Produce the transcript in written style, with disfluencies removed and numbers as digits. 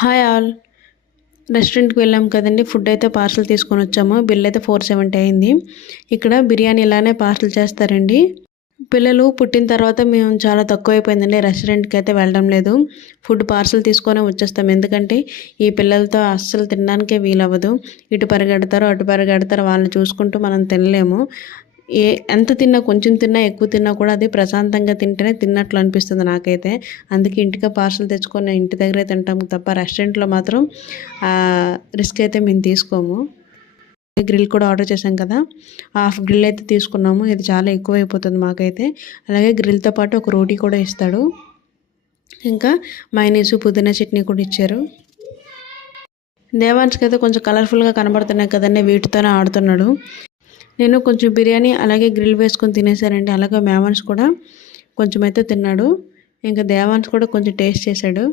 Hi all. రెస్టారెంట్కి వెళ్ళాం కదండి. ఫుడ్ అయితే పార్సల్ తీసుకొని వచ్చాము. బిల్ అయితే 470 అయింది. ఇక్కడ బిర్యానీ ఇలానే పార్సల్ చేస్తారండి. పిల్లలు పుట్టిన తర్వాత మేము చాలా తక్కువైపోయిందండి, రెస్టారెంట్కి అయితే వెళ్ళడం లేదు. ఫుడ్ పార్సల్ తీసుకొని వచ్చేస్తాం. ఎందుకంటే ఈ పిల్లలతో అస్సలు తినడానికే వీలవ్వదు. ఇటు పరిగెడతారు అటు పరిగెడతారు, వాళ్ళని చూసుకుంటూ మనం తినలేము. ఎంత తిన్నా, కొంచెం తిన్నా ఎక్కువ తిన్నా కూడా అది ప్రశాంతంగా తింటేనే తిన్నట్లు అనిపిస్తుంది నాకైతే. అందుకే ఇంటికే పార్సల్ తెచ్చుకొని ఇంటి దగ్గరే తింటాము తప్ప రెస్టారెంట్లో మాత్రం రిస్క్ అయితే మేము తీసుకోము. గ్రిల్ కూడా ఆర్డర్ చేశాం కదా, హాఫ్ గ్రిల్ అయితే తీసుకున్నాము. ఇది చాలా ఎక్కువ అయిపోతుంది మాకైతే. అలాగే గ్రిల్తో పాటు ఒక రోటీ కూడా ఇస్తాడు. ఇంకా మైనీసు పుదీనా చట్నీ కూడా ఇచ్చారు. దేవాన్స్కి అయితే కొంచెం కలర్ఫుల్గా కనబడుతున్నాయి కదండి, వీటితోనే ఆడుతున్నాడు. నేను కొంచెం బిర్యానీ అలాగే గ్రిల్ వేసుకొని తినేసానండి. అలాగే మేవాన్స్ కూడా కొంచెం అయితే తిన్నాడు. ఇంకా దేవాన్స్ కూడా కొంచెం టేస్ట్ చేశాడు.